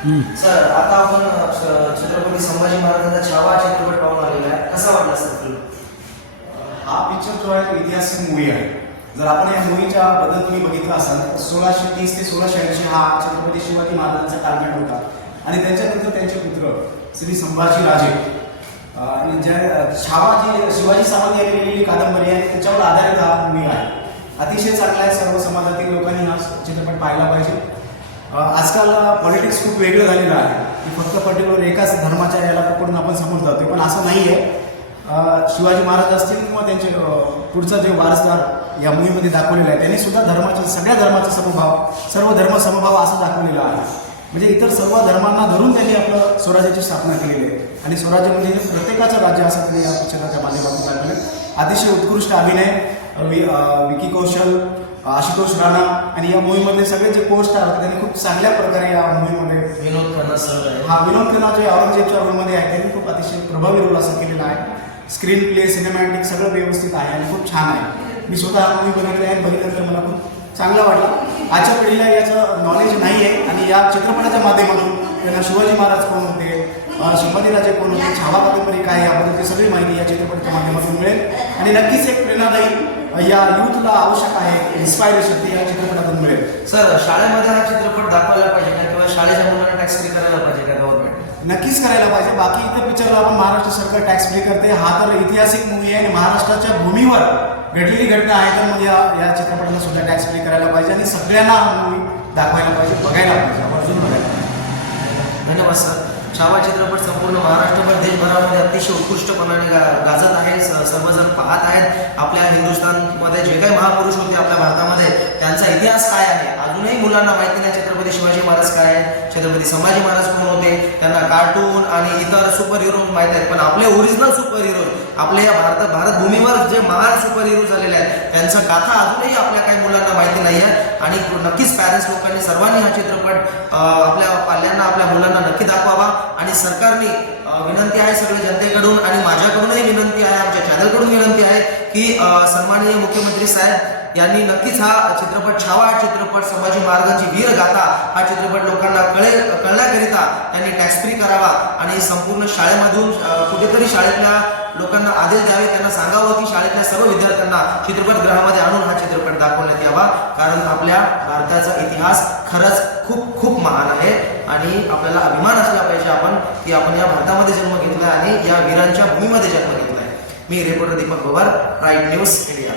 Sir आता आपण छत्रपती संभाजी महाराजांचा छावा चित्रपट पाहून आलेला आहे, कसा वाटला सर फिल्म? हा पिक्चर जो आहे तो ऐतिहासिक मूवी आहे. जर आपण या मूवीच्या बद्दल तुम्ही बघितलं असाल तर 1630 ते 1680 हा छत्रपती शिवाजी महाराजांचा कालखंड होता आणि त्यांच्यानंतर त्यांचे पुत्र श्री संभाजी राजे आणि ज्या छावा जी शिवाजी सावंत यांनी लिहिलेली कादंबरी आहे त्याच्यावर आधारित हा मूवी आहे. अतिशय चांगला आहे. सर्व समाजातील लोकांनी हा चित्रपट पाहायला पाहिजे. आजकाल पॉलिटिक्स खूप वेगळं झालेलं आहे की फक्त पर्टिक्युलर एकाच धर्माच्या याला पकडून आपण समोर जातो, पण असं नाही आहे. शिवाजी महाराज असतील किंवा त्यांचे पुढचा जे वारसदार या मूवीमध्ये दाखवलेला आहे त्यांनी सुद्धा सगळ्या धर्माचा समभाव, सर्व धर्म समभाव असं दाखवलेलं आहे. म्हणजे इतर सर्व धर्मांना धरून त्यांनी आपलं स्वराज्याची स्थापना केलेली आहे आणि स्वराज्य म्हणजे प्रत्येकाचं राज्य असं त्यांनी या पिक्चराच्या माध्यमातून दाखवले. अतिशय उत्कृष्ट अभिनय, विकी कौशल, आशुतोष राणा आणि या मूवीमधले सगळे जे पोस्ट आहेत त्यांनी खूप चांगल्या प्रकारे या मूवीमध्ये विनोद खन्ना सर विनोद खन्ना जे औरंगजेबच्या रोलमध्ये आहे त्यांनी खूप अतिशय प्रभावी रोल असा केलेला आहे. स्क्रीन प्ले, सिनेमॅटिक सगळं व्यवस्थित आहे आणि खूप छान आहे. मी स्वतः हा मूवी बघितला आहे, बघितल्यानंतर मला खूप चांगला वाटला. आजच्या पिढीला याचं नॉलेज नाही आहे आणि या चित्रपटाच्या माध्यमातून त्यांना शिवाजी महाराज कोण होते, संभाजीराजे कोण होते, छावा कादंबरी काय याबद्दलची सगळी माहिती या चित्रपटाच्या माध्यमातून मिळेल आणि नक्कीच एक प्रेरणादायी या यूथला आवश्यक आहे इन्स्पायरेशन ते या चित्रपटातून मिळेल. सर शाळेमध्ये हा चित्रपट दाखवायला पाहिजे का किंवा शाळेच्या मुलांना टॅक्स फ्री करायला पाहिजे का गव्हर्नमेंट? नक्कीच करायला पाहिजे. बाकी इतर पिक्चरला आपण महाराष्ट्र सरकार टॅक्स फ्री करते. हा तर ऐतिहासिक मूवी आहे आणि महाराष्ट्राच्या भूमीवर घडलेली घटना आहे, तर मग या चित्रपटाला सुद्धा टॅक्स फ्री करायला पाहिजे आणि सगळ्यांना हा मूवी दाखवायला पाहिजे, बघायला पाहिजे, आवर्जून बघायला पाहिजे. धन्यवाद सर. छावा चित्रपट संपूर्ण महाराष्ट्रभर, देशभरामध्ये अतिशय उत्कृष्टपणाने गाजत आहे. सर्वजण पाहत आहेत. आपल्या हिंदुस्थानमध्ये जे काही महापुरुष होते आपल्या भारतामध्ये त्यांचा इतिहास काय आहे अजूनही मुलांना माहिती नाही. छत्रपती शिवाजी महाराज काय आहे, छत्रपती संभाजी महाराज कोण होते, त्यांना कार्टून आणि इतर सुपर हिरो माहीत आहेत, पण आपले ओरिजिनल सुपर हिरो आपल्या या भारतभूमीवर जे महान सुपर हिरो झालेले आहेत त्यांचं गाथा अजूनही आपल्या काही मुलांना माहिती नाही आहे. आणि नक्कीच पॅरेंट्स लोकांनी सर्वांनी हा चित्रपट आपल्या पाल्यांना, आपल्या मुलांना नक्की दाखवावा. आणि सरकारने विनंती आहे सगळ्या जनतेकडून आणि माझ्याकडूनही विनंती आहे, आमच्या चॅनलकडून विनंती आहे की सन्माननीय मुख्यमंत्री साहेब यांनी नक्कीच हा चित्रपट, छावा हा चित्रपट, संभाजी महाराजांची वीर गाथा हा चित्रपट लोकांना कळण्याकरिता त्यांनी टॅक्स फ्री करावा आणि संपूर्ण शाळेमधून कुठेतरी शाळेतल्या लोकांना आदेश द्यावे, त्यांना सांगावं की शाळेतल्या सर्व विद्यार्थ्यांना चित्रपटगृहामध्ये आणून हा चित्रपट दाखवण्यात यावा. कारण आपल्या भारताचा इतिहास खरंच खूप खूप महान आहे आणि आपल्याला अभिमान असला पाहिजे की आपण या भारतामध्ये जन्म घेतला आणि या वीरांच्या भूमीमध्ये जन्म घेतला आहे. मी reporter Deepak Pawar, pride news India.